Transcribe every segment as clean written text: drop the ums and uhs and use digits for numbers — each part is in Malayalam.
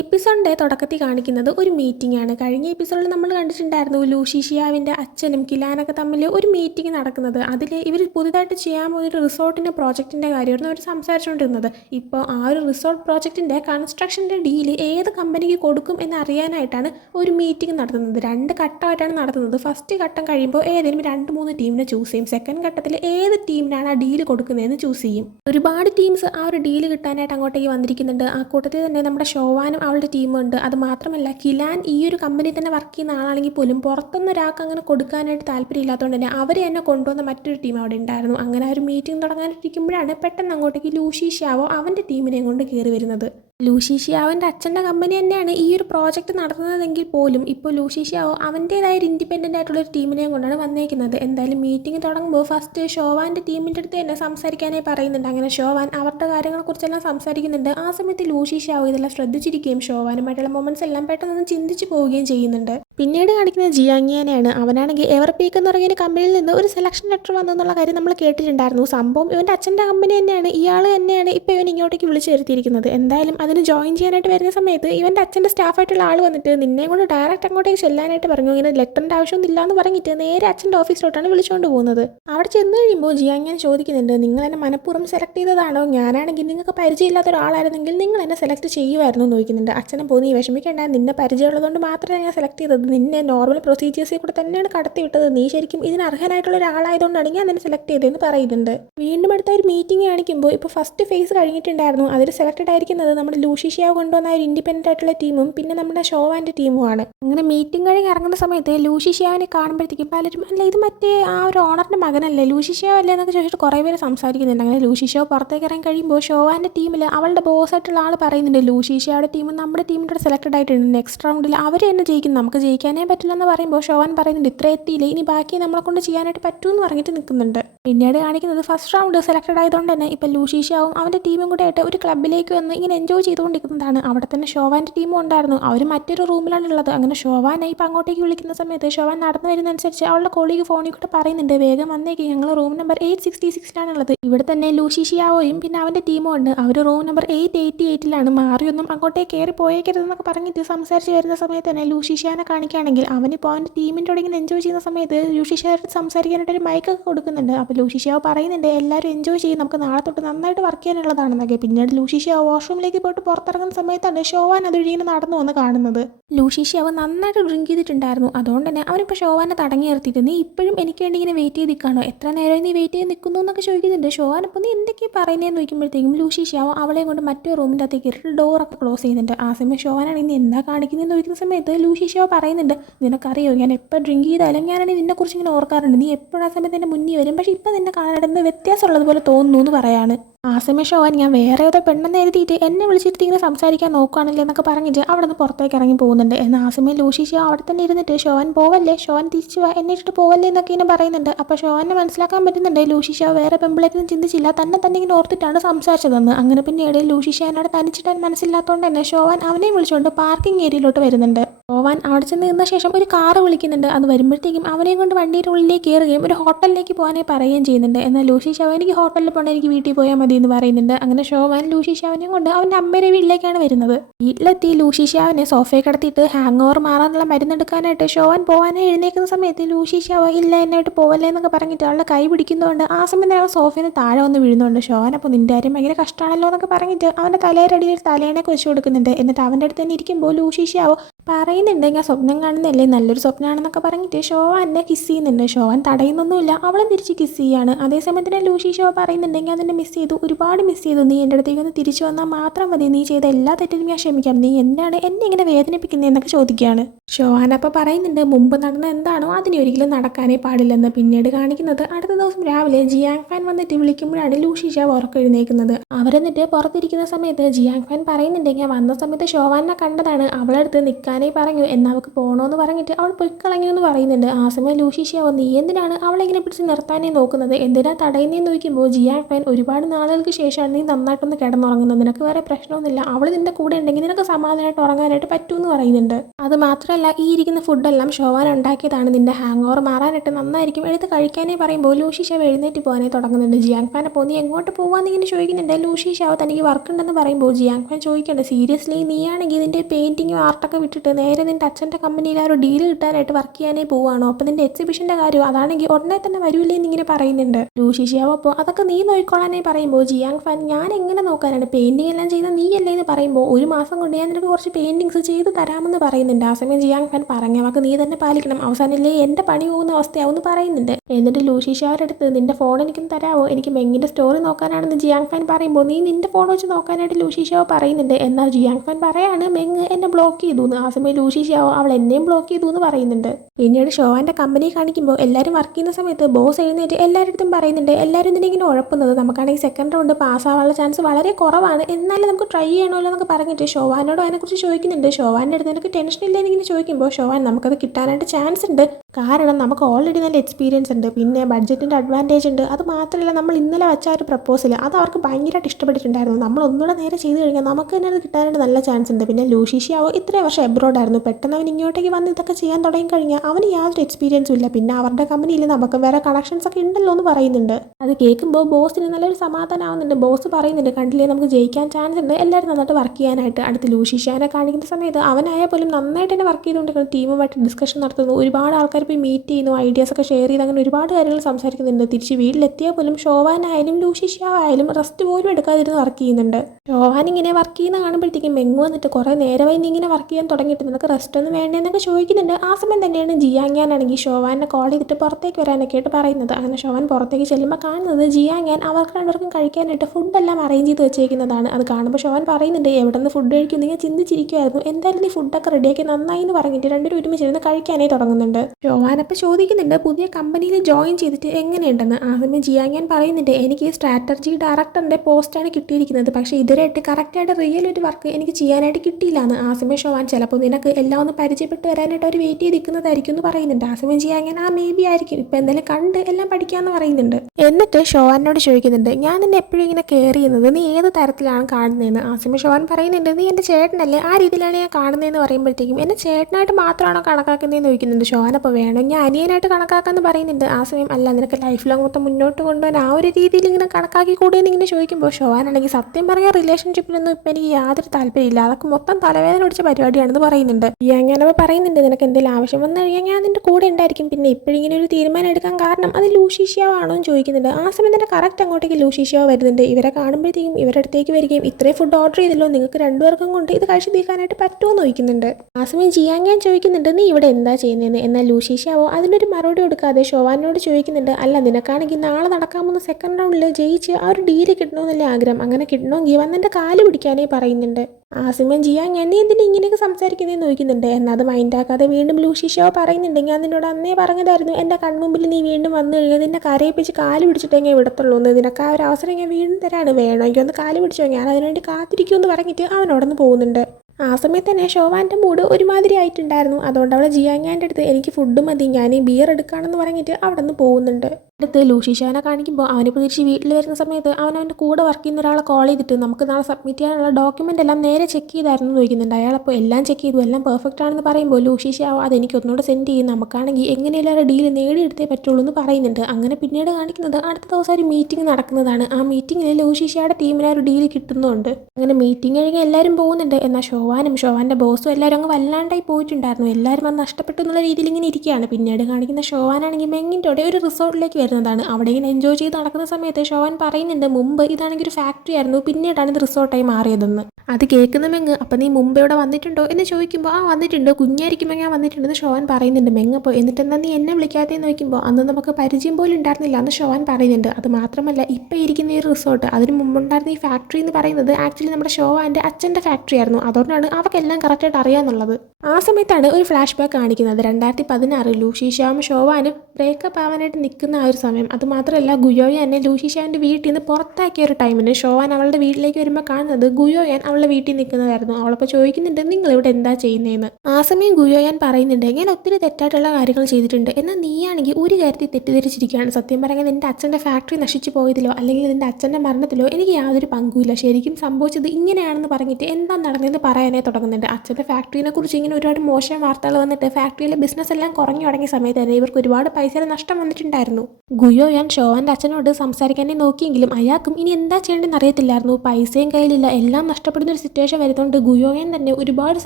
എപ്പിസോഡിൻ്റെ തുടക്കത്തിൽ കാണിക്കുന്നത് ഒരു മീറ്റിംഗ് ആണ്. കഴിഞ്ഞ എപ്പിസോഡിൽ നമ്മൾ കണ്ടിട്ടുണ്ടായിരുന്നു ലൂഷീഷിയാവിൻ്റെ അച്ഛനും കിലാനൊക്കെ തമ്മിൽ ഒരു മീറ്റിംഗ് നടക്കുന്നത്. അതിൽ ഇവർ പുതുതായിട്ട് ചെയ്യാൻ പോകുന്ന റിസോർട്ടിൻ്റെ പ്രോജക്റ്റിൻ്റെ കാര്യമായിരുന്നു അവർ സംസാരിച്ചുകൊണ്ടിരുന്നത്. ഇപ്പോൾ ആ ഒരു റിസോർട്ട് പ്രോജക്റ്റിൻ്റെ കൺസ്ട്രക്ഷൻ്റെ ഡീല് ഏത് കമ്പനിക്ക് കൊടുക്കും എന്നറിയാനായിട്ടാണ് ഒരു മീറ്റിംഗ് നടത്തുന്നത്. 2 ഘട്ടമായിട്ടാണ് നടത്തുന്നത്. ഫസ്റ്റ് ഘട്ടം കഴിയുമ്പോൾ ഏതെങ്കിലും 2-3 ടീമിനെ ചൂസ് ചെയ്യും. സെക്കൻഡ് ഘട്ടത്തിൽ ഏത് ടീമിനാണ് ആ ഡീല് കൊടുക്കുന്നതെന്ന് ചൂസ് ചെയ്യും. ഒരുപാട് ടീംസ് ആ ഒരു ഡീല് കിട്ടാനായിട്ട് അങ്ങോട്ടേക്ക് വന്നിരിക്കുന്നുണ്ട്. ആ കൂട്ടത്തിൽ തന്നെ നമ്മുടെ ഷോവാനും അവളുടെ ടീമുണ്ട്. അത് മാത്രമല്ല കിലാൻ ഈ ഒരു കമ്പനി തന്നെ വർക്ക് ചെയ്യുന്ന ആളാണെങ്കിൽ പോലും പുറത്തുനിന്ന് ഒരാൾക്ക് അങ്ങനെ കൊടുക്കാനായിട്ട് താല്പര്യമില്ലാത്തതുകൊണ്ട് തന്നെ അവർ തന്നെ കൊണ്ടുവന്ന മറ്റൊരു ടീം അവിടെ ഉണ്ടായിരുന്നു. അങ്ങനെ ആ ഒരു മീറ്റിംഗ് തുടങ്ങാനിരിക്കുമ്പോഴാണ് പെട്ടെന്ന് അങ്ങോട്ടേക്ക് ലൂഷീഷ്യാവോ അവൻ്റെ ടീമിനെയും കൊണ്ട് കയറി വരുന്നത്. ലൂഷീഷ്യാവിൻ്റെ അച്ഛൻ്റെ കമ്പനി തന്നെയാണ് ഈ ഒരു പ്രോജക്റ്റ് നടത്തുന്നതെങ്കിൽ പോലും ഇപ്പോൾ ലൂഷീഷ്യാവോ അവൻ്റേതായ ഒരു ഇൻഡിപെൻഡൻ്റ് ആയിട്ടുള്ള ഒരു ടീമിനെയും കൊണ്ടാണ് വന്നേക്കുന്നത്. എന്തായാലും മീറ്റിംഗ് തുടങ്ങുമ്പോൾ ഫസ്റ്റ് ഷോവാൻ്റെ ടീമിൻ്റെ അടുത്ത് തന്നെ സംസാരിക്കാനായി പറയുന്നുണ്ട്. അങ്ങനെ ഷോവാൻ അവരുടെ കാര്യങ്ങളെക്കുറിച്ചെല്ലാം സംസാരിക്കുന്നുണ്ട്. ആ സമയത്ത് ലൂഷീഷ്യാവോ ഇതെല്ലാം ശ്രദ്ധിച്ചിരിക്കുകയും ഷോവാനുമായിട്ടുള്ള മൊമെൻറ്റ്സ് എല്ലാം പെട്ടെന്ന് ചിന്തിച്ച് പോവുകയും ചെയ്യുന്നുണ്ട്. പിന്നീട് കാണിക്കുന്നത് ജിയാങ്ങിയാനെയാണ്. അവനാണെങ്കിൽ എവർപീക്ക് എന്ന് പറയുന്ന കമ്പനിയിൽ നിന്ന് ഒരു സെലക്ഷൻ ലെറ്റർ വന്നെന്നുള്ള കാര്യം നമ്മൾ കേട്ടിട്ടുണ്ടായിരുന്നു. സംഭവം ഇവൻ്റെ അച്ഛൻ്റെ കമ്പനി തന്നെയാണ്, ഇയാൾ തന്നെയാണ് ഇപ്പോൾ ഇവൻ ഇങ്ങോട്ടേക്ക് വിളിച്ചു വരുത്തിയിരിക്കുന്നത്. എന്തായാലും അതിന് ജോയിൻ ചെയ്യാനായിട്ട് വരുന്ന സമയത്ത് ഇവൻ്റെ അച്ഛൻ്റെ സ്റ്റാഫായിട്ടുള്ള ആൾ വന്നിട്ട് നിന്നെ കൊണ്ട് ഡയറക്റ്റ് അങ്ങോട്ടേക്ക് ചെല്ലാനായിട്ട് പറഞ്ഞു. ഇങ്ങനെ ലെറ്ററിൻ്റെ ആവശ്യമൊന്നുമില്ല എന്ന് പറഞ്ഞിട്ട് നേരെ അച്ഛൻ്റെ ഓഫീസിലോട്ടാണ് വിളിച്ചുകൊണ്ട് പോകുന്നത്. അവിടെ ചെന്ന് കഴിയുമ്പോൾ ജിയാങ്ങിയാൻ ചോദിക്കുന്നുണ്ട്, നിങ്ങൾ എന്നെ മനഃപൂർവ്വം സെലക്ട് ചെയ്തതാണോ? ഞാനാണെങ്കിൽ നിങ്ങൾക്ക് പരിചയമില്ലാത്ത ഒരാളായിരുന്നെങ്കിൽ നിങ്ങൾ എന്നെ സെലക്ട് ചെയ്യുമായിരുന്നു എന്ന് ചോദിക്കുന്നുണ്ട്. അച്ഛനെ പോയി നീ വിഷമിക്കേണ്ട, നിന്നെ പരിചയമുള്ളതുകൊണ്ട് മാത്രമേ ഞാൻ സെലക്ട് ചെയ്തത്. നിന്നെ നോർമൽ പ്രൊസീജിയേഴ്സിൽ കൂടെ തന്നെയാണ് കടത്തി വിട്ടത്. നീ ശരിക്കും ഇതിന് അർഹനായിട്ടുള്ള ഒരാളായതുകൊണ്ടാണ് ഞാൻ നിന്നെ സെലക്ട് ചെയ്തതെന്ന് പറയുന്നുണ്ട്. വീണ്ടും അടുത്ത ഒരു മീറ്റിംഗ് കാണിക്കുമ്പോൾ ഇപ്പോൾ ഫസ്റ്റ് ഫേസ് കഴിഞ്ഞിട്ടുണ്ടായിരുന്നു. അതിൽ സെലക്ടഡ് ആയിരിക്കുന്നത് നമ്മുടെ ലൂഷീഷ്യാവ് കൊണ്ടുവന്ന ഒരു ഇൻഡിപെൻഡൻ്റ് ആയിട്ടുള്ള ടീമും പിന്നെ നമ്മുടെ ഷോവാൻ്റെ ടീമുമാണ്. അങ്ങനെ മീറ്റിംഗ് കഴിഞ്ഞ് ഇറങ്ങുന്ന സമയത്ത് ലൂഷീഷ്യാവിനെ കാണുമ്പോഴത്തേക്കും പലരും അല്ല ഇത് മറ്റേ ആ ഒരു ഓണറിൻ്റെ മകനല്ലേ, ലൂഷീഷ്യാവ് അല്ലേ എന്നൊക്കെ ചോദിച്ചിട്ട് കുറേ പേര് സംസാരിക്കുന്നുണ്ട്. അങ്ങനെ ലൂഷീഷ്യാവ് പുറത്തേക്ക് ഇറങ്ങി കഴിയുമ്പോൾ ഷോവാൻ്റെ ടീമിൽ അവളുടെ ബോസായിട്ടുള്ള ആൾ പറയുന്നുണ്ട് ലൂഷീഷ്യാവുടെ ടീം നമ്മുടെ ടീമിൻ്റെ സെലക്ടഡ് ആയിട്ടുണ്ട്. നെക്സ്റ്റ് റൗണ്ടിൽ അവർ തന്നെ ജയിക്കും, നമുക്ക് ജയിക്കാനേ പറ്റില്ലെന്ന് പറയുമ്പോൾ ഷോവാൻ പറയുന്നുണ്ട് ഇത്ര എത്തിയില്ലേ, ഇനി ബാക്കി നമ്മളെ കൊണ്ട് ചെയ്യാനായിട്ട് പറ്റുമെന്ന് പറഞ്ഞിട്ട് നിൽക്കുന്നുണ്ട്. പിന്നീട് കാണിക്കുന്നത് ഫസ്റ്റ് റൗണ്ട് സെലക്ടഡ് ആയതുകൊണ്ട് തന്നെ ഇപ്പോൾ ലൂഷീഷ്യാവും അവൻ്റെ ടീമും കൂടെ ആയിട്ട് ഒരു ക്ലബ്ബിലേക്ക് വന്ന് ഇങ്ങനെ എൻജോയ് ചെയ്തുകൊണ്ടിരിക്കുന്നതാണ്. അവിടെ തന്നെ ഷോവാൻ്റെ ടീമും ഉണ്ടായിരുന്നു. അവർ മറ്റൊരു റൂമിലാണ് ഉള്ളത്. അങ്ങനെ ഷോവാനെ ഇപ്പോൾ അങ്ങോട്ടേക്ക് വിളിക്കുന്ന സമയത്ത് ഷോവാൻ നടന്നു വരുന്നതനുസരിച്ച് അവളുടെ കോളീഗ് ഫോണിൽ കൂടെ പറയുന്നുണ്ട് വേഗം വന്നേക്ക്, ഞങ്ങൾ റൂം നമ്പർ 866 ഇവിടെ തന്നെ ലൂഷീഷ്യാവോയും പിന്നെ അവൻ്റെ ടീമും ഉണ്ട്. അവർ റൂം നമ്പർ 888 മാറിയൊന്നും അങ്ങോട്ടേക്ക് കയറി പോയേക്കരുതെന്നൊക്കെ പറഞ്ഞിട്ട് സംസാരിച്ച് വരുന്ന സമയത്ത് തന്നെ ലൂഷീഷ്യാനെ കാണിക്കുകയാണെങ്കിൽ അവനിപ്പോൾ അവൻ്റെ ടീമിൻ്റെ ഇങ്ങനെ എൻജോയ് ചെയ്യുന്ന സമയത്ത് ലൂഷീഷ്യാവായിട്ട് സംസാരിക്കാനായിട്ട് ഒരു മൈക്കൊക്കെ കൊടുക്കുന്നുണ്ട്. അപ്പോൾ ലൂഷീഷ്യാവ് പറയുന്നുണ്ട് എല്ലാവരും എൻജോയ് ചെയ്യും, നമുക്ക് നാളെ തൊട്ട് നന്നായിട്ട് വർക്ക് ചെയ്യാനുള്ളതാണെന്നൊക്കെ. പിന്നീട് ലൂഷീഷ്യാവ് വാഷ്റൂമിലേക്ക് പോയിട്ട് പുറത്തിറങ്ങുന്ന സമയത്താണ് ഷോവാൻ അതൊഴിങ്ങനെ നടന്നു വന്ന് കാണുന്നത്. ലൂഷീഷ്യാവ് നന്നായിട്ട് ഡ്രിങ്ക് ചെയ്തിട്ടുണ്ടായിരുന്നു. അതുകൊണ്ട് തന്നെ അവനിപ്പോൾ ഷോവാനെ തടഞ്ഞു നിർത്തിയിട്ട് നീ ഇപ്പോഴും എനിക്ക് വേണ്ടി ഇങ്ങനെ വെയിറ്റ് ചെയ്ത് നിൽക്കുകയാണോ, എത്ര നേരം നീ വെയിറ്റ് ചെയ്ത് നിൽക്കുന്നു എന്നൊക്കെ ചോദിക്കുന്നുണ്ട്. ഷോവാൻ അപ്പോൾ നീ എന്തൊക്കെയാണ് പറയുന്നതെന്ന് ചോദിക്കുമ്പോഴത്തേക്കും ലൂഷീഷ്യാവ് അവളെയും കൊണ്ട് മറ്റൊരു റൂമിൻ്റെ അകത്തേക്ക് ഇട്ടിട്ട് ഡോറൊക്കെ ക്ലോസ് ചെയ്യുന്നുണ്ട്. ആ സമയം ഷോവാനാണെങ്കിൽ നീ എന്താ കാണിക്കുന്നതെന്ന് ചോദിക്കുന്ന സമയത്ത് ലൂഷീഷ്യാവ് പറയുന്നുണ്ട് നിനക്കറിയോ ഞാൻ എപ്പോൾ ഡ്രിങ്ക് ചെയ്താലും ഞാനാണെങ്കിൽ നിന്നെക്കുറിച്ച് ഇങ്ങനെ ഓർക്കാറുണ്ട്, നീ എപ്പോഴും ആ സമയത്ത് എൻ്റെ മുന്നിൽ വരും, പക്ഷേ ഇപ്പം നിന്നെ കാണാൻ വ്യത്യാസമുള്ളതുപോലെ തോന്നുന്നു എന്ന് പറയാണ്. ആ സമയം ഷോവാൻ ഞാൻ വേറെ ഏതോ പെണ്ണെന്ന് എഴുതിയിട്ട് എന്നെ വിളിച്ചിട്ട് ഇങ്ങനെ സംസാരിക്കാൻ നോക്കുകയാണല്ലേ എന്നൊക്കെ പറഞ്ഞിട്ട് അവിടെ നിന്ന് പുറത്തേക്ക് ഇറങ്ങി പോകുന്നുണ്ട്. എന്നാൽ ആ സമയം ലൂഷീഷ്യാവ് അവിടെ തന്നെ ഇരുന്നിട്ട് ഷോവാൻ പോവല്ലേ, ഷോവാൻ തിരിച്ചു വാ, എന്നെ ഇട്ടിട്ട് പോവല്ലേ എന്നൊക്കെ ഇങ്ങനെ പറയുന്നുണ്ട്. അപ്പോൾ ഷോവാനെ മനസ്സിലാക്കാൻ പറ്റുന്നുണ്ട് ലൂഷീഷ്യാവ് വേറെ പെമ്പിളേക്കൊന്നും ചിന്തിച്ചില്ല, തന്നെ ഇങ്ങനെ ഓർത്തിട്ടാണ് സംസാരിച്ചതെന്ന്. അങ്ങനെ പിന്നീട് ലൂഷീഷ്യാവിനോട് തനിച്ചിട്ടാൻ മനസ്സിലാത്തതുകൊണ്ട് തന്നെ ഷോവാൻ അവനെ വിളിച്ചുകൊണ്ട് പാർക്കിംഗ് ഏരിയയിലോട്ട് വരുന്നുണ്ട്. ഷോവാൻ അവിടെ ചെന്ന് നിന്ന ശേഷം ഒരു കാറ് വിളിക്കുന്നുണ്ട്. അത് വരുമ്പോഴത്തേക്കും അവനെയും കൊണ്ട് വണ്ടിയുടെ ഉള്ളിലേക്ക് കയറുകയും ഒരു ഹോട്ടലിലേക്ക് പോകാനായി പറയുകയും ചെയ്യുന്നുണ്ട്. എന്നാൽ ലൂഷീഷ്യാവ് എനിക്ക് ഹോട്ടലിൽ പോകണം, എനിക്ക് വീട്ടിൽ പോയാൽ മതി എന്ന് പറയുന്നുണ്ട്. അങ്ങനെ ഷോവാൻ ലൂഷീഷ്യാവിനെയും കൊണ്ട് അവൻ്റെ അമ്മയുടെ വീട്ടിലേക്കാണ് വരുന്നത്. വീട്ടിലെത്തി ലൂഷീഷ്യാവിനെ സോഫയെ കിടത്തിയിട്ട് ഹാങ് ഓവർ മാറാനുള്ള മരുന്നെടുക്കാനായിട്ട് ഷോവാൻ പോകാനായി എഴുന്നേക്കുന്ന സമയത്ത് ലൂഷീഷ്യാവ് ഇല്ല എന്നായിട്ട് പോവല്ലേ എന്നൊക്കെ പറഞ്ഞിട്ട് അവളുടെ കൈ പിടിക്കുന്നതുകൊണ്ട് ആ സമയത്ത് അവൻ സോഫയിൽ നിന്ന് താഴെ വന്ന് വീഴുന്നുണ്ട്. ഷോവാൻ അപ്പോൾ നിൻ്റെ കാര്യം ഭയങ്കര കഷ്ടമാണല്ലോ എന്നൊക്കെ പറഞ്ഞിട്ട് അവൻ്റെ തലയിലടിയിൽ തലേണയൊക്കെ വെച്ച് കൊടുക്കുന്നുണ്ട്. എന്നിട്ട് അവൻ്റെ അടുത്ത് തന്നെ ഇരിക്കുമ്പോൾ ലൂഷീഷ്യാവ് പറയുന്നുണ്ട് ഞാൻ സ്വപ്നം കാണുന്നതല്ലേ, നല്ലൊരു സ്വപ്നമാണെന്നൊക്കെ പറഞ്ഞിട്ട് ഷോവാനെ കിസ് ചെയ്യുന്നുണ്ട്. ഷോവാൻ തടയുന്നൊന്നുമില്ല, അവളും തിരിച്ച് കിസ് ചെയ്യാണ്. അതേസമയത്ത് തന്നെ ലൂഷീഷ്യാവ് പറയുന്നുണ്ടെങ്കിൽ അതിനെ മിസ് ചെയ്തു, ഒരുപാട് മിസ് ചെയ്തു, നീ എൻ്റെ അടുത്തേക്ക് ഒന്ന് തിരിച്ചു വന്നാൽ മാത്രം മതി, നീ ചെയ്ത എല്ലാ തെറ്റിനും ഞാൻ ക്ഷമിക്കാം, നീ എന്താണ് എന്നെ ഇങ്ങനെ വേദനിപ്പിക്കുന്നതെന്നൊക്കെ ചോദിക്കുകയാണ്. ഷോവാൻ അപ്പോൾ പറയുന്നുണ്ട് മുമ്പ് നടന്ന എന്താണോ അതിനെ ഒരിക്കലും നടക്കാനേ പാടില്ലെന്ന്. പിന്നീട് കാണിക്കുന്നത് അടുത്ത ദിവസം രാവിലെ ജിയാങ് ഫാൻ വന്നിട്ട് വിളിക്കുമ്പോഴാണ് ലൂഷീഷ്യാവ് ഉറക്കെഴുന്നേക്കുന്നത്. അവരെന്നിട്ട് പുറത്തിരിക്കുന്ന സമയത്ത് ജിയാങ് ഫാൻ പറയുന്നുണ്ടെങ്കിൽ വന്ന സമയത്ത് ഷോവാനെ കണ്ടതാണ്, അവളടുത്ത് നിൽക്കാനേ പറഞ്ഞു, എന്നാൽ അവൾക്ക് പോകണമെന്ന് പറഞ്ഞിട്ട് അവൾ പൊയ്ക്കളഞ്ഞു എന്ന് പറയുന്നുണ്ട്. ആ സമയം ലൂഷീഷ്യാവ് നീ എന്തിനാണ് അവളെങ്ങനെ പിടിച്ച് നിർത്താനേ നോക്കുന്നത്, എന്തിനാ തടയുന്നതെന്ന് ചോദിക്കുമ്പോൾ ജിയാങ് ഫാൻ ഒരുപാട് നാൾ നാളുകൾക്ക് ശേഷമാണ് നീ നന്നായിട്ടൊന്ന് കിടന്നുറങ്ങുന്നത്, നിനക്ക് വേറെ പ്രശ്നമൊന്നുമില്ല, അവൾ നിൻ്റെ കൂടെ ഉണ്ടെങ്കിൽ നിനക്ക് സമാധാനമായിട്ട് ഉറങ്ങാനായിട്ട് പറ്റുമെന്ന് പറയുന്നുണ്ട്. അത് മാത്രമല്ല ഈ ഇരിക്കുന്ന ഫുഡെല്ലാം ഷോവാൻ ഉണ്ടാക്കിയതാണ്, നിൻ്റെ ഹാങ് ഓവർ മാറാനായിട്ട് നന്നായിരിക്കും, എടുത്ത് കഴിക്കാനേ പറയുമ്പോൾ ലൂഷി ഷാവ് എഴുന്നേറ്റ് പോകാനേ തുടങ്ങുന്നുണ്ട്. ജിയാങ് ഫാൻ അപ്പോൾ നീ എങ്ങോട്ട് പോകാമെന്ന് ഇങ്ങനെ ചോദിക്കുന്നുണ്ട്. ലൂഷി ഷാവ് തനിക്ക് വർക്ക് ഉണ്ടെന്ന് പറയുമ്പോൾ ജിയാങ് ഫാൻ ചോദിക്കേണ്ടത് സീരിയസ്ലി നീയാണെങ്കിൽ നിൻ്റെ പെയിൻറ്റിങ്ങും ആർട്ടൊക്കെ വിട്ടിട്ട് നേരെ നിൻ്റെ അച്ഛൻ്റെ കമ്പനിയിൽ ആ ഒരു ഡീൽ കിട്ടാനായിട്ട് വർക്ക് ചെയ്യാനേ പോവാണോ? അപ്പോൾ നിൻ്റെ എക്സിബിഷൻ്റെ കാര്യം അതാണെങ്കിൽ ഉടനെ തന്നെ വരൂലേ എന്നിങ്ങനെ പറയുന്നുണ്ട്. ലൂഷി ഷാവ് അപ്പോൾ അതൊക്കെ നീ നോക്കിക്കോളാനേ പറയുമ്പോൾ ജിയാങ് ഫാൻ ഞാൻ എങ്ങനെ നോക്കാനാണ്, പെയിൻറ്റിംഗ് എല്ലാം ചെയ്ത നീ അല്ലേ എന്ന് പറയുമ്പോൾ 1 മാസം കൊണ്ട് ഞാൻ നിനക്ക് കുറച്ച് പെയിൻറ്റിങ്സ് ചെയ്ത് തരാമെന്ന് പറയുന്നുണ്ട്. ആ സമയം ജിയാങ് ഫാൻ പറഞ്ഞ വാക്ക് നീ തന്നെ പാലിക്കണം, അവസാനല്ലേ എൻ്റെ പണി പോകുന്ന അവസ്ഥയാവുമെന്ന് പറയുന്നുണ്ട്. എന്നിട്ട് ലൂഷി ഷാവരുടെ അടുത്ത് നിൻ്റെ ഫോൺ എനിക്കൊന്ന് തരാമോ, എനിക്ക് മെങ്ങിൻ്റെ സ്റ്റോറി നോക്കാനാണെന്ന് ജിയാങ് ഫാൻ പറയുമ്പോൾ നീ നിൻ്റെ ഫോൺ വെച്ച് നോക്കാനായിട്ട് ലൂഷി ഷാവ് പറയുന്നുണ്ട്. എന്നാൽ ജിയാങ് ഫാൻ പറയാണ് മെങ് എന്നെ ബ്ലോക്ക് ചെയ്തു എന്ന്. ആ സമയം ലൂഷി ഷാവ് അവൾ എന്നെയും ബ്ലോക്ക് ചെയ്തു എന്ന് പറയുന്നുണ്ട്. പിന്നീട് ഷോവാൻ്റെ കമ്പനി കാണിക്കുമ്പോൾ എല്ലാവരും വർക്ക് ചെയ്യുന്ന സമയത്ത് ബോസ് എഴുന്നേറ്റ് എല്ലാവരുടെ അടുത്തും പറയുന്നുണ്ട് എല്ലാവരും ഇതിനിങ്ങനെ ഉഴപ്പുന്നത്, നമുക്കാണെങ്കിൽ സെക്കൻഡ് റൗണ്ട് പാസ്സാവാനുള്ള ചാൻസ് വളരെ കുറവാണ്, എന്നാലും നമുക്ക് ട്രൈ ചെയ്യണമല്ലോ എന്നൊക്കെ പറഞ്ഞിട്ട് ഷോവാനോട് അതിനെക്കുറിച്ച് ചോദിക്കുന്നുണ്ട്. ഷോവാൻ്റെ അടുത്ത് എനിക്ക് ടെൻഷൻ ഇല്ല എന്നിങ്ങനെ ചോദിക്കുമ്പോൾ ഷോവാൻ നമുക്കത് കിട്ടാനായിട്ട് ചാൻസ് ഉണ്ട്, കാരണം നമുക്ക് ഓൾറെഡി നല്ല എക്സ്പീരിയൻസ് ഉണ്ട്, പിന്നെ ബഡ്ജറ്റിൻ്റെ അഡ്വാൻറ്റേജ് ഉണ്ട്, അത് മാത്രമല്ല നമ്മൾ ഇന്നലെ വെച്ച ഒരു പ്രപ്പോസൽ അത് അവർക്ക് ഭയങ്കരമായിട്ട് ഇഷ്ടപ്പെട്ടിട്ടുണ്ടായിരുന്നു, നമ്മൾ ഒന്നുകൂടെ നേരെ ചെയ്ത് കഴിഞ്ഞാൽ നമുക്ക് തന്നെ അത് കിട്ടാനായിട്ട് നല്ല ചാൻസ് ഉണ്ട്. പിന്നെ ലൂഷിഷ്യാവോ ഇത്രയും വർഷം എബ്രോഡായിരുന്നു, പെട്ടെന്ന് അവൻ ഇങ്ങോട്ടേക്ക് വന്ന് ഇതൊക്കെ ചെയ്യാൻ തുടങ്ങി കഴിഞ്ഞാൽ അവന് യാതൊരു എക്സ്പീരിയൻസും ഇല്ല, പിന്നെ അവരുടെ കമ്പനിയിൽ നമുക്ക് വേറെ കണക്ഷൻസ് ഒക്കെ ഉണ്ടല്ലോ എന്ന് പറയുന്നുണ്ട്. അത് കേൾക്കുമ്പോൾ ബോസിന് നല്ലൊരു സമാധാനം ആവുന്നുണ്ട്. ബോസ് പറയുന്നുണ്ട് കണ്ടില്ലേ നമുക്ക് ജയിക്കാൻ ചാൻസ് ഉണ്ട്, എല്ലാവരും നന്നായിട്ട് വർക്ക് ചെയ്യാനായിട്ട്. അടുത്ത് ലൂഷിഷ്യാനെ കാണിക്കുന്ന സമയത്ത് അവനായാൽ പോലും നന്നായിട്ട് തന്നെ വർക്ക് ചെയ്തുകൊണ്ടിരിക്കുന്നു, ടീമുമായിട്ട് ഡിസ്കഷൻ നടത്തുന്നു, ഒരുപാട് ആൾക്കാർ പോയി മീറ്റ് ചെയ്യുന്നു, ഐഡിയാസ് ഒക്കെ ഷെയർ ചെയ്ത് അങ്ങനെ ഒരുപാട് കാര്യങ്ങൾ സംസാരിക്കുന്നുണ്ട്. തിരിച്ച് വീട്ടിലെത്തിയാൽ പോലും ഷോവാനായാലും ലൂഷിഷ്യാവായാലും റെസ്റ്റ് പോലും എടുക്കാതിരുന്ന് വർക്ക് ചെയ്യുന്നുണ്ട്. ഷോവാൻ ഇങ്ങനെ വർക്ക് ചെയ്യുന്ന കാണുമ്പോഴത്തേക്കും മെങ്ങ് വന്നിട്ട് കുറേ നേരമായി നീ ഇങ്ങനെ വർക്ക് ചെയ്യാൻ തുടങ്ങിയിട്ട് നിനക്ക് റെസ്റ്റ് ഒന്നും വേണ്ടതെന്നൊക്കെ ചോദിക്കുന്നുണ്ട്. ആ സമയം തന്നെയാണ് ജിയാങ്യാനാണെങ്കിൽ ഷോവാനെ കോൾ ചെയ്തിട്ട് പുറത്തേക്ക് വരാനൊക്കെ ആയിട്ട് പറയുന്നത്. അങ്ങനെ ഷോവാൻ പുറത്തേക്ക് ചെല്ലുമ്പോൾ കാണുന്നത് ജിയാങ്യാൻ അവർക്ക് രണ്ടുപേർക്കും കഴിക്കാനായിട്ട് ഫുഡെല്ലാം അറേഞ്ച് ചെയ്ത് വെച്ചേക്കുന്നതാണ്. അത് കാണുമ്പോൾ ഷോവാൻ പറയുന്നുണ്ട് എവിടെ നിന്ന് ഫുഡ് കഴിക്കും, നിങ്ങൾ ചിന്തിച്ചിരിക്കുമായിരുന്നു, എന്തായാലും നീ ഫുഡൊക്കെ റെഡിയാക്കി നന്നായി എന്ന് പറഞ്ഞിട്ട് രണ്ടുപേരും ഒരുമിച്ചിരുന്ന് കഴിക്കാനേ തുടങ്ങുന്നുണ്ട്. ഷോവാൻ അപ്പോൾ ചോദിക്കുന്നുണ്ട് പുതിയ കമ്പനിയിൽ ജോയിൻ ചെയ്തിട്ട് എങ്ങനെയുണ്ടെന്ന്. ആ സമയം ജിയാങ്യാൻ പറയുന്നുണ്ട് എനിക്ക് സ്ട്രാറ്റജി ഡയറക്ടറിൻ്റെ പോസ്റ്റാണ് കിട്ടിയിരിക്കുന്നത്, പക്ഷേ ഇതുവരെയായിട്ട് കറക്റ്റായിട്ട് റിയൽ ഒരു വർക്ക് എനിക്ക് ചെയ്യാനായിട്ട് കിട്ടിയില്ല എന്ന്. ആ സമയം ഷോവാൻ ചിലപ്പോൾ നിനക്ക് എല്ലാം ഒന്ന് പരിചയപ്പെട്ട് വരാനായിട്ട് അവർ വെയിറ്റ് ചെയ്ത് നിൽക്കുന്നതായിരിക്കും എന്ന് പറയുന്നുണ്ട്. ആ സമയം ജിയാങ്യാൻ മേ ബി ആയിരിക്കും, ഇപ്പം എന്തായാലും കണ്ട് എല്ലാം പഠിക്കാമെന്ന് പറയുന്നുണ്ട്. എന്നിട്ട് ഷോവാനോട് ചോദിക്കുന്നുണ്ട് ഞാൻ നിന്നെ എപ്പോഴും ഇങ്ങനെ കെയർ ചെയ്യുന്നത് നീ ഏത് തരത്തിലാണ് കാണുന്നതെന്ന്. ആ സമയം ഷോവാൻ പറയുന്നുണ്ട് നീ എൻ്റെ ചേട്ടനല്ലേ, ആ രീതിയിലാണ് ഞാൻ കാണുന്നതെന്ന് പറയുമ്പോഴത്തേക്കും എന്നെ ചേട്ടനായിട്ട് മാത്രമാണോ കണക്കാക്കുന്നതെന്ന് ചോദിക്കുന്നുണ്ട്. ഷോവാൻ അപ്പോൾ വേണം ഞാൻ അനിയനായിട്ട് കണക്കാക്കാമെന്ന് പറയുന്നുണ്ട്. ആ സമയം അല്ല നിനക്ക് ലൈഫ് ലോങ് മൊത്തം മുന്നോട്ട് കൊണ്ടുപോകാൻ ആ ഒരു രീതിയിൽ ഇങ്ങനെ കണക്കാക്കി കൂടിയെന്ന് ഇങ്ങനെ ചോദിക്കുമ്പോൾ ഷോവാനാണെങ്കിൽ സത്യം പറയാൻ റിലേഷൻഷിപ്പിലൊന്നും ഇപ്പം എനിക്ക് യാതൊരു താല്പര്യമില്ല, അതൊക്കെ മൊത്തം തലവേദന പിടിച്ച പരിപാടിയാണെന്ന് പറയുന്നുണ്ട്. ഞാനപ്പോൾ പറയുന്നുണ്ട് നിനക്ക് എന്തെങ്കിലും ആവശ്യം വന്നു കഴിഞ്ഞാൽ ഞാൻ നിൻ്റെ കൂടെ ഉണ്ടായിരിക്കും, പിന്നെ ഇപ്പോഴിങ്ങനെ ഒരു തീരുമാനം എടുക്കാൻ കാരണം അത് ലൂഷിഷ്യാവാണോ എന്ന് ചോദിക്കുന്നുണ്ട്. ആ സമയം തന്നെ കറക്റ്റ് അങ്ങോട്ടേക്ക് ലൂഷിഷ്യാവ് വരുന്നുണ്ട്. ഇവരെ കാണുമ്പോഴത്തേക്കും ഇവരുടെ അടുത്തേക്ക് വരികയും ഇത്രയും ഫുഡ് ഓർഡർ ചെയ്തല്ലോ നിങ്ങൾക്ക് രണ്ടുപേർക്കും കൊണ്ട് ഇത് കഴിച്ചു തീർക്കാനായിട്ട് പറ്റുമോ എന്ന് ചോദിക്കുന്നുണ്ട്. ആ സമയം ജിയാങ്യാൻ ചോദിക്കുന്നുണ്ട് നീ ഇവിടെ എന്താ ചെയ്യുന്നതെന്ന്. എന്നാൽ ലൂഷിഷ്യാവോ അതിനൊരു മറുപടി കൊടുക്കാതെ ഷോവാനോട് ചോദിക്കുന്നുണ്ട് അല്ല നിനക്കാണെങ്കിൽ നാളെ നടക്കാൻ പോകുന്ന സെക്കൻഡ് റൗണ്ടിൽ ജയിച്ച് ആ ഒരു ഡീല് കിട്ടണമെന്നല്ലേ ആഗ്രഹം, അങ്ങനെ കിട്ടണമെങ്കിൽ വന്നെൻ്റെ കാല് പിടിക്കാനേ പറയുന്നുണ്ട്. ആ സമയം ജിയാങ്യാൻ നീ എന്തിനാ ഇങ്ങനെയൊക്കെ സംസാരിക്കുന്നതെന്ന് ചോദിക്കുന്നുണ്ട്. എന്നാൽ അത് മൈൻഡാക്കാതെ വീണ്ടും ലൂഷിഷ്യാവോ പറയുന്നുണ്ട് ഞാൻ നിന്നോട് അന്നേ പറഞ്ഞതായിരുന്നു എൻ്റെ കൺമുമ്പിൽ നീ വീണ്ടും വന്നു കഴിഞ്ഞാൽ നിന്നെ കരയിപ്പിച്ച് കാല് പിടിച്ചിട്ടേ ഞാൻ വിടത്തുള്ളൂ എന്ന്, നിനക്ക് ആ ഒരു അവസരം ഞാൻ വീണ്ടും തരാണ്, വേണമെങ്കിൽ ഒന്ന് കാല് പിടിച്ചോ, ഞാൻ അതിനുവേണ്ടി കാത്തിരിക്കുമെന്ന് പറഞ്ഞിട്ട് അവനോടൊന്ന് പോകുന്നുണ്ട്. ആ സമയത്ത് തന്നെ ഷോവാൻ്റെ മൂഡ് ഒരുമാതിരി ആയിട്ടുണ്ടായിരുന്നു, അതുകൊണ്ട് അവൾ ജിയാങ്യാൻ്റെ അടുത്ത് എനിക്ക് ഫുഡ് മതി ഞാൻ ഈ ബിയർ എടുക്കുകയാണെന്ന് പറഞ്ഞിട്ട് അവിടെ നിന്ന് പോകുന്നുണ്ട്. അടുത്ത് ലൂഷിഷ്യാനെ കാണിക്കുമ്പോൾ അവനിപ്പോൾ തിരിച്ച് വീട്ടിൽ വരുന്ന സമയത്ത് അവൻ്റെ കൂടെ വർക്ക് ചെയ്യുന്ന ഒരാളെ കോൾ ചെയ്തിട്ട് നമുക്ക് നാളെ സബ്മിറ്റ് ചെയ്യാനുള്ള ഡോക്യുമെൻ്റ് എല്ലാം നേരെ ചെക്ക് ചെയ്തായിരുന്നു ചോദിക്കുന്നുണ്ട്. അയാളപ്പോൾ എല്ലാം ചെക്ക് ചെയ്തു എല്ലാം പെർഫെക്റ്റ് ആണെന്ന് പറയുമ്പോൾ ലൂഷിഷ്യാവോ അതെനിക്ക് ഒന്നുകൂടെ സെൻഡ് ചെയ്യും, നമുക്കാണെങ്കിൽ എങ്ങനെയുള്ള ഒരു ഡീൽ നേടിയെടുത്തേ പറ്റുള്ളൂ എന്ന് പറയുന്നുണ്ട്. അങ്ങനെ പിന്നീട് കാണിക്കുന്നത് അടുത്ത ദിവസം ഒരു മീറ്റിംഗ് നടക്കുന്നതാണ്. ആ മീറ്റിങ്ങിൽ ലൂഷിഷ്യായുടെ ടീമിന് ഒരു ഡീൽ കിട്ടുന്നുണ്ട്. അങ്ങനെ മീറ്റിംഗ് കഴിഞ്ഞ് എല്ലാവരും പോകുന്നുണ്ട്. എന്നാൽ ഷോവാൻ്റെ ബോസും എല്ലാവരും അങ്ങ് വല്ലാണ്ടായി പോയിട്ടുണ്ടായിരുന്നു, എല്ലാവരും അത് നഷ്ടപ്പെട്ടു എന്നുള്ള രീതിയിൽ ഇങ്ങനെ ഇരിക്കുകയാണ്. പിന്നീട് കാണിക്കുന്ന ഷോവാനാണെങ്കിൽ മെങ്ങിൻ്റെ ഒരു റിസോർട്ടിലേക്ക് വരുന്നതാണ്. അവിടെ ഇങ്ങനെ എൻജോയ് ചെയ്ത് നടക്കുന്ന സമയത്ത് ഷോവാൻ പറയുന്നുണ്ട് മുമ്പ് ഇതാണെങ്കിൽ ഒരു ഫാക്ടറി ആയിരുന്നു, പിന്നീടാണ് ഇത് റിസോർട്ടായി മാറിയതെന്ന്. അത് കേൾക്കുന്ന മെങ്ങ് അപ്പം നീ മുമ്പ് ഇവിടെ വന്നിട്ടുണ്ടോ എന്ന് ചോദിക്കുമ്പോൾ ആ വന്നിട്ടുണ്ട്, കുഞ്ഞായിരിക്കുമ്പോൾ ഞാൻ വന്നിട്ടുണ്ടെന്ന് ഷോവാൻ പറയുന്നുണ്ട്. മെങ്ങ് അപ്പോൾ എന്നിട്ട് എന്താ നീ എന്നെ വിളിക്കാത്തതെന്ന് ചോദിക്കുമ്പോൾ അന്ന് നമുക്ക് പരിചയം പോലും ഉണ്ടായിരുന്നില്ല എന്ന് ഷോവാൻ പറയുന്നുണ്ട്. അത് മാത്രമല്ല ഇപ്പം ഇരിക്കുന്ന ഈ റിസോർട്ട് അതിന് മുമ്പുണ്ടായിരുന്ന ഈ ഫാക്ടറി എന്ന് പറയുന്നത് ആക്ച്വലി നമ്മുടെ ഷോവാൻ്റെ അച്ഛൻ്റെ ഫാക്ടറി ആയിരുന്നു, അതുകൊണ്ടാണ് അവർക്കെല്ലാം കറക്റ്റായിട്ട് അറിയാമെന്നുള്ളത്. ആ സമയത്താണ് ഒരു ഫ്ലാഷ് ബാക്ക് കാണിക്കുന്നത്. 2016 ലൂഷിഷ്യാവും ഷോവാനും ബ്രേക്കപ്പ് ആവാനായിട്ട് നിൽക്കുന്ന ആ ഒരു സമയം. അതുമാത്രമല്ല ഗുയോയാനെ ലൂഷിഷാവിൻ്റെ വീട്ടിൽ നിന്ന് പുറത്താക്കിയ ഒരു ടൈമിന് ഷോവാൻ അവളുടെ വീട്ടിലേക്ക് വരുമ്പോൾ കാണുന്നത് ഗുയോയാൻ അവളുടെ വീട്ടിൽ നിൽക്കുന്നതായിരുന്നു. അവളപ്പോൾ ചോദിക്കുന്നുണ്ട്, നിങ്ങൾ ഇവിടെ എന്താ ചെയ്യുന്നതെന്ന്. ആ സമയം ഗുയോയാൻ പറയുന്നുണ്ട്, ഞാൻ ഒത്തിരി തെറ്റായിട്ടുള്ള കാര്യങ്ങൾ ചെയ്തിട്ടുണ്ട്, എന്നാൽ നീയാണെങ്കിൽ ഒരു കാര്യത്തിൽ തെറ്റിദ്ധരിച്ചിരിക്കുകയാണ്. സത്യം പറയാൻ നിൻ്റെ അച്ഛൻ്റെ ഫാക്ടറി നശിച്ചു പോയതിലോ അല്ലെങ്കിൽ നിൻ്റെ അച്ഛൻ്റെ മരണത്തിലോ എനിക്ക് യാതൊരു പങ്കുമില്ല. ശരിക്കും സംഭവിച്ചത് ഇങ്ങനെയാണെന്ന് പറഞ്ഞിട്ട് എന്താ നടന്നതെന്ന് പറയാനേ തുടങ്ങുന്നുണ്ട്. അച്ഛൻ്റെ ഫാക്ടറിനെ കുറിച്ച് ഇങ്ങനെ ഒരുപാട് മോശം വാർത്തകൾ വന്നിട്ട് ഫാക്ടറിയിലെ ബിസിനസ് എല്ലാം കുറഞ്ഞു തുടങ്ങിയ സമയത്ത് തന്നെ ഇവർക്ക് ഒരുപാട് പൈസയുടെ നഷ്ടം വന്നിട്ടുണ്ടായിരുന്നു. ഗുയോയാൻ ഷോവാൻ്റെ അച്ഛനോട് സംസാരിക്കാനേ നോക്കിയെങ്കിലും അയാൾക്കും ഇനി എന്താ ചെയ്യേണ്ടതെന്ന് അറിയത്തില്ലായിരുന്നു. പൈസയും കയ്യിലില്ല, എല്ലാം നഷ്ടപ്പെടുന്ന ഒരു സിറ്റുവേഷൻ വരുന്നതുകൊണ്ട് ഗുയോയാൻ തന്നെ ഒരുപാട്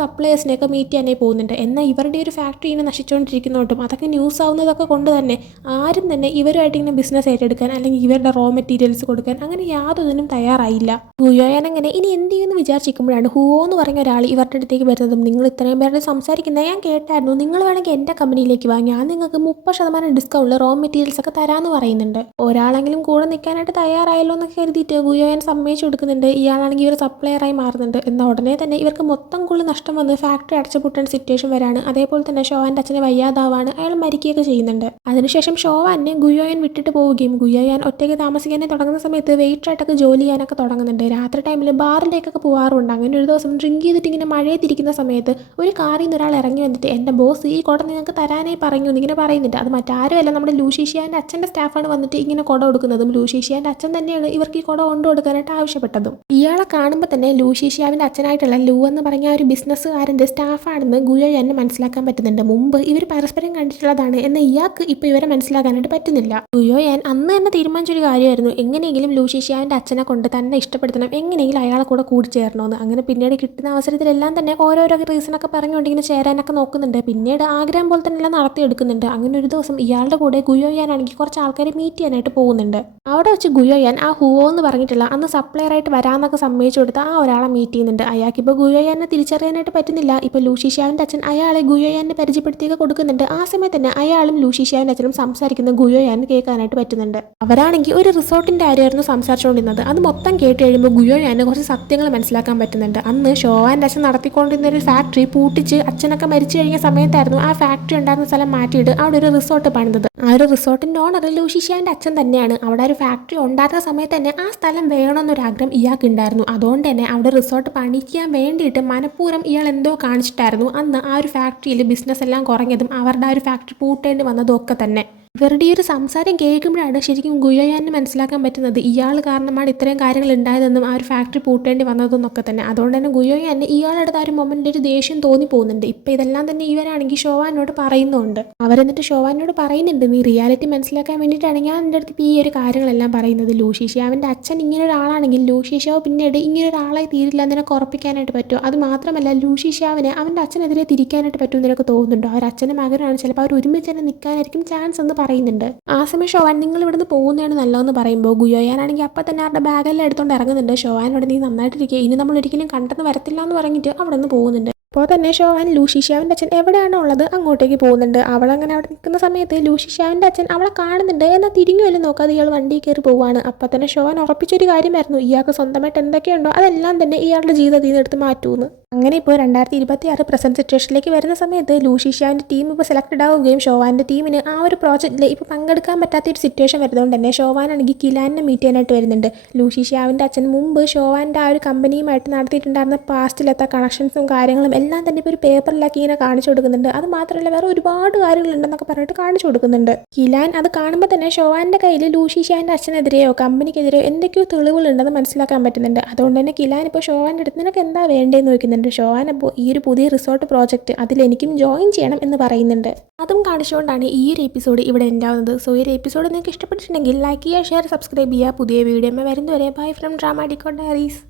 സപ്ലയേഴ്സിനെയൊക്കെ മീറ്റ് ചെയ്യാനേ പോകുന്നുണ്ട്. എന്നാൽ ഇവരുടെ ഒരു ഫാക്ടറി ഇങ്ങനെ നശിച്ചുകൊണ്ടിരിക്കുന്നതുകൊണ്ടും അതൊക്കെ ന്യൂസ് ആവുന്നതൊക്കെ കൊണ്ട് തന്നെ ആരും തന്നെ ഇവരുമായിട്ട് ഇങ്ങനെ ബിസിനസ് ഏറ്റെടുക്കാൻ അല്ലെങ്കിൽ ഇവരുടെ റോ മെറ്റീരിയൽസ് കൊടുക്കാൻ അങ്ങനെ യാതൊന്നിനും തയ്യാറായില്ല. ഗുയോയാൻ അങ്ങനെ ഇനി എന്ത് ചെയ്യുമെന്ന് വിചാരിച്ചിരിക്കുമ്പോഴാണ് ഹുവോ എന്ന് പറഞ്ഞ ഒരാൾ ഇവരുടെ അടുത്തേക്ക് വരുന്നതും, നിങ്ങൾ ഇത്രയും പേരുടെ സംസാരിക്കുന്നത് ഞാൻ കേട്ടായിരുന്നു, നിങ്ങൾ വേണമെങ്കിൽ എൻ്റെ കമ്പനിയിലേക്ക് വാ, ഞാൻ നിങ്ങൾക്ക് 30% ഡിസ്കൗണ്ടിൽ റോ മെറ്റീരിയൽസ് ഒക്കെ തരാമെന്ന് പറയുന്നുണ്ട്. ഒരാളെങ്കിലും കൂടെ നിൽക്കാനായിട്ട് തയ്യാറായല്ലോ എന്നൊക്കെ കരുതിയിട്ട് ഗുയോയാൻ സമ്മതിച്ചു കൊടുക്കുന്നുണ്ട്. ഇയാളാണെങ്കിൽ ഇവർ സപ്ലയറായി മാറുന്നുണ്ട്. എന്നാൽ ഉടനെ തന്നെ ഇവർക്ക് മൊത്തം കൂടുതൽ നഷ്ടം വന്ന് ഫാക്ടറി അടച്ചുപൂട്ടേണ്ട സിറ്റുവേഷൻ വരാണ്. അതേപോലെ തന്നെ ഷോവാൻ്റെ അച്ഛനെ വയ്യാതാവാണ്, അയാൾ മരിക്കുകയൊക്കെ ചെയ്യുന്നുണ്ട്. അതിനുശേഷം ഷോവാനെ ഗുയോയാൻ വിട്ടിട്ട് പോവുകയും ഗുയോയാൻ ഒറ്റയ്ക്ക് താമസിക്കാനേ തുടങ്ങുന്ന സമയത്ത് വെയിറ്ററായിട്ടൊക്കെ ജോലി ചെയ്യാനൊക്കെ തുടങ്ങുന്നുണ്ട്. രാത്രി ടൈമിൽ ബാറിലേക്കൊക്കെ പോകാറുണ്ട്. അങ്ങനെ ഒരു ദിവസം ഡ്രിങ്ക് ചെയ്തിട്ട് ഇങ്ങനെ മഴയത്തിരിക്കുന്ന സമയത്ത് ഒരു കാറിൽ നിന്ന് ഒരാൾ ഇറങ്ങി വന്നിട്ട്, എൻ്റെ ബോസ് ഈ കുട നിങ്ങൾക്ക് തരാനായി പറഞ്ഞു എന്നിങ്ങനെ പറയുന്നുണ്ട്. അത് മറ്റാരുമല്ല, നമ്മുടെ ലൂഷീഷ്യാൻ്റെ അച്ഛൻ്റെ സ്റ്റാഫാണ് വന്നിട്ട് ഇങ്ങനെ കുട കൊടുക്കുന്നതും ലൂഷീഷ്യാൻ്റെ അച്ഛൻ തന്നെയാണ് ഇവർക്ക് ഈ കുട കൊണ്ടു കൊടുക്കാനായിട്ട് ആവശ്യപ്പെട്ടതും. ഇയാളെ കാണുമ്പോൾ തന്നെ ലൂഷീഷ്യാവിൻ്റെ അച്ഛനായിട്ടുള്ള ലൂ എന്ന് പറഞ്ഞ ഒരു ബിസിനസ്സുകാരൻ്റെ സ്റ്റാഫാണെന്ന് ഗുയോയാന് മനസ്സിലാക്കാൻ പറ്റുന്നുണ്ട്. മുമ്പ് ഇവർ പരസ്പരം കണ്ടിട്ടുള്ളതാണ്, എന്നാൽ ഇയാൾക്ക് ഇപ്പോൾ ഇവരെ മനസ്സിലാക്കാനായിട്ട് പറ്റുന്നില്ല. ഗുയോയാൻ അന്ന് തന്നെ തീരുമാനിച്ചൊരു കാര്യമായിരുന്നു, എങ്ങനെയെങ്കിലും ലൂഷീഷ്യാവിൻ്റെ അച്ഛനെ കൊണ്ട് തന്നെ ഇഷ്ടപ്പെടുത്തണം, എങ്ങനെയെങ്കിലും അയാളെ കൂടെ കൂടിച്ചേരണമെന്ന്. അങ്ങനെ പിന്നീട് കിട്ടുന്ന അവസരത്തിലെല്ലാം തന്നെ ഓരോരോ റീസണൊക്കെ പറഞ്ഞുകൊണ്ട് ഇങ്ങനെ ചേരാനൊക്കെ നോക്കുന്നുണ്ട്. പിന്നീട് ആഗ്രഹം പോലെ തന്നെ എല്ലാം നടത്തിയെടുക്കുന്നുണ്ട്. അങ്ങനെ ഒരു ദിവസം ഇയാളുടെ കൂടെ ഗുയോയാനാണെങ്കിൽ കുറച്ച് ആൾക്കാരെ മീറ്റ് ചെയ്യാനായിട്ട് പോകുന്നുണ്ട്. അവിടെ വെച്ച് ഗുയോയാൻ ആ ഹുവോ എന്ന് പറഞ്ഞിട്ടുള്ള അന്ന് സപ്ലയറായിട്ട് വരാമെന്നൊക്കെ സമ്മതിച്ചു കൊടുത്ത് ആ ഒരാളെ മീറ്റ് ചെയ്യുന്നുണ്ട്. അയാൾക്കിപ്പോൾ ഗുയോയാനെ തിരിച്ചറിയാനായിട്ട് പറ്റുന്നില്ല. ഇപ്പോൾ ലൂഷീഷ്യാവിൻ്റെ അച്ഛൻ അയാളെ ഗുയോയാനെ പരിചയപ്പെടുത്തിയൊക്കെ കൊടുക്കുന്നുണ്ട്. ആ സമയത്ത് തന്നെ അയാളും ലൂഷീഷ്യാവിൻ്റെ അച്ഛനും സംസാരിക്കുന്ന ഗുയോയാന് കേൾക്കാനായിട്ട് പറ്റുന്നുണ്ട്. അവരാണെങ്കിൽ ഒരു റിസോർട്ടിൻ്റെ കാര്യമായിരുന്നു സംസാരിച്ചുകൊണ്ടിരുന്നത്. അത് മൊത്തം കേട്ട് കഴിയുമ്പോൾ ഗുയോയാന് കുറച്ച് സത്യങ്ങൾ മനസ്സിലാക്കാൻ പറ്റുന്നുണ്ട്. അന്ന് ഷോവാൻ്റെ അച്ഛൻ നടത്തിക്കൊണ്ടിരുന്ന ഒരു ഫാക്ടറി പൂട്ടിച്ച് അച്ഛനൊക്കെ മരിച്ചു കഴിഞ്ഞ സമയത്തായിരുന്നു ആ ഫാക്ടറി ഉണ്ടായിരുന്ന സ്ഥലം മാറ്റിയിട്ട് അവിടെ ഒരു റിസോർട്ട് പണിതത്. ആ ഒരു റിസോർട്ടിൻ്റെ ഓണർ ലൂഷീഷ്യാൻ്റെ അച്ഛൻ തന്നെയാണ്. അവിടെ ഒരു ഫാക്ടറി ഉണ്ടായിരുന്ന സമയത്ത് തന്നെ ആ സ്ഥലം വേണമെന്നൊരാഗ്രഹം ഇയാൾക്ക് ഉണ്ടായിരുന്നു. അതുകൊണ്ട് തന്നെ അവിടെ റിസോർട്ട് പണിക്കാൻ വേണ്ടിയിട്ട് മനഃപൂർവ്വം ഇയാൾ എന്തോ കാണിച്ചിട്ടായിരുന്നു അന്ന് ആ ഒരു ഫാക്ടറിയിൽ ബിസിനസ് എല്ലാം കുറഞ്ഞതും അവരുടെ ആ ഒരു ഫാക്ടറി പൂട്ടേണ്ടി വന്നതും ഒക്കെ തന്നെ. ഇവരുടെ ഈ ഒരു സംസാരം കേൾക്കുമ്പോഴാണ് ശരിക്കും ഗുയോയാന് മനസ്സിലാക്കാൻ പറ്റുന്നത് ഇയാൾ കാരണമാണ് ഇത്രയും കാര്യങ്ങൾ ഉണ്ടായതെന്നും ആ ഒരു ഫാക്ടറി പൂട്ടേണ്ടി വന്നതെന്നൊക്കെ തന്നെ. അതുകൊണ്ട് തന്നെ ഗുയോയാന് ഇയാളുടെ ആ ഒരു മൊമെന്റിൽ ഒരു ദേഷ്യം തോന്നി പോകുന്നുണ്ട്. ഇപ്പം ഇതെല്ലാം തന്നെ ഇവരാണെങ്കിൽ ഷോവാനോട് പറയുന്നുണ്ട്. അവരെന്നിട്ട് ഷോവാനോട് പറയുന്നുണ്ട്, നീ റിയാലിറ്റി മനസ്സിലാക്കാൻ വേണ്ടിയിട്ടാണ് ഞാൻ എൻ്റെ അടുത്ത് ഈ ഒരു കാര്യങ്ങളെല്ലാം പറയുന്നത്. ലൂഷീഷ്യാവിൻ്റെ അച്ഛൻ ഇങ്ങനെ ഒരാളാണെങ്കിൽ ലൂഷീഷ്യാവ് പിന്നീട് ഇങ്ങനെ ഒരാളായി തീരില്ല എന്നതിനൊക്കെ ഉറപ്പിക്കാനായിട്ട് പറ്റുമോ? അത് മാത്രമല്ല ലൂഷീഷ്യാവിനെ അവൻ്റെ അച്ഛനെതിരെ തിരിക്കാനായിട്ട് പറ്റുമെന്ന് നിനക്ക് തോന്നുന്നുണ്ടോ? അവർ അച്ഛനും മകനാണ്, ചിലപ്പോൾ അവർ ഒരുമിച്ച് തന്നെ നിൽക്കാനായിരിക്കും ചാൻസ് എന്ന് പറയുന്നുണ്ട്. ആ സമയം ഷോവാൻ നിങ്ങൾ ഇവിടുന്ന് പോകുന്നതാണ് നല്ലതെന്ന് പറയുമ്പോൾ ഗുയോയാനാണെങ്കിൽ അപ്പം തന്നെ അവരുടെ ബാഗെല്ലാം എടുത്തുകൊണ്ട് ഇറങ്ങുന്നുണ്ട്. ഷോവാനോട് നീ നന്നായിട്ടിരിക്കുക, ഇനി നമ്മൾ ഒരിക്കലും കണ്ടെന്ന് വരത്തില്ല എന്ന് പറഞ്ഞിട്ട് അവിടെ നിന്ന് പോകുന്നുണ്ട്. അപ്പോൾ തന്നെ ഷോവാൻ ലൂഷീഷ്യാവിൻ്റെ അച്ഛൻ എവിടെയാണോ ഉള്ളത് അങ്ങോട്ടേക്ക് പോകുന്നുണ്ട്. അവളങ്ങനെ അവിടെ നിൽക്കുന്ന സമയത്ത് ലൂഷീഷ്യാവിൻ്റെ അച്ഛൻ അവളെ കാണുന്നുണ്ട്. എന്നാൽ തിരിഞ്ഞുവല്ലോ നോക്കാതെ ഇയാൾ വണ്ടി കയറി പോവുകയാണ്. അപ്പം തന്നെ ഷോവാൻ ഉറപ്പിച്ചൊരു കാര്യമായിരുന്നു, ഇയാൾക്ക് സ്വന്തമായിട്ട് എന്തൊക്കെയുണ്ടോ അതെല്ലാം തന്നെ ഇയാളുടെ ജീവിതത്തിൽ നിന്ന് എടുത്ത് മാറ്റുമെന്ന്. അങ്ങനെ ഇപ്പോൾ 2026 പ്രസന്റ് സിറ്റുവേഷനിലേക്ക് വരുന്ന സമയത്ത് ലൂഷീഷ്യാവിൻ്റെ ടീം ഇപ്പോൾ സെലക്റ്റഡ് ആവുകയും ഷോവാൻ്റെ ടീമിന് ആ ഒരു പ്രോജക്റ്റിൽ ഇപ്പോൾ പങ്കെടുക്കാൻ പറ്റാത്തൊരു സിറ്റുവേഷൻ വരുന്നതുകൊണ്ട് തന്നെ ഷോവാനാണെങ്കിൽ കിലാനിനെ മീറ്റ് ചെയ്യാനായിട്ട് വരുന്നുണ്ട്. ലൂഷീഷ്യാവിൻ്റെ അച്ഛൻ മുമ്പ് ഷോവാൻ്റെ ആ ഒരു കമ്പനിയുമായിട്ട് നടത്തിയിട്ടുണ്ടായിരുന്ന പാസ്റ്റിലത്തെ കണക്ഷൻസും കാര്യങ്ങളും എല്ലാം തന്നെ ഇപ്പോൾ ഒരു പേപ്പറിലാക്കി ഇങ്ങനെ കാണിച്ചു കൊടുക്കുന്നുണ്ട്. അത് മാത്രമല്ല വേറെ ഒരുപാട് കാര്യങ്ങളുണ്ടെന്നൊക്കെ പറഞ്ഞിട്ട് കാണിച്ചു കൊടുക്കുന്നുണ്ട്. കിലാൻ അത് കാണുമ്പോൾ തന്നെ ഷോവാൻ്റെ കയ്യിൽ ലൂഷീഷ്യാവിൻ്റെ അച്ഛനെതിരെയോ കമ്പനിക്കെതിരെയോ എന്തൊക്കെയോ തെളിവുകളുണ്ടെന്ന് മനസ്സിലാക്കാൻ പറ്റുന്നുണ്ട്. അതുകൊണ്ട് തന്നെ കിലാൻ ഇപ്പോൾ ഷോവാൻ്റെ അടുത്ത് നിനക്ക് എന്താ വേണ്ടതെന്ന് ചോദിക്കുന്നുണ്ട്. ഷോവാൻ അപ്പോൾ ഈ ഒരു പുതിയ റിസോർട്ട് പ്രോജക്റ്റ് അതിലെനിക്കും ജോയിൻ ചെയ്യണം എന്ന് പറയുന്നുണ്ട്. അതും കാണിച്ചുകൊണ്ടാണ് ഈ ഒരു എപ്പിസോഡ് ഇവിടെ ഉണ്ടാവുന്നത്. സോ ഈ ഒരു എപ്പിസോഡ് നിങ്ങൾക്ക് ഇഷ്ടപ്പെട്ടിട്ടുണ്ടെങ്കിൽ ലൈക്ക് ചെയ്യുക, ഷെയർ, സബ്സ്ക്രൈബ് ചെയ്യുക. പുതിയ വീഡിയോ വരുന്നവരെ ബൈ ഫ്രം ഡ്രാമാറ്റിക് ഡയറീസ്.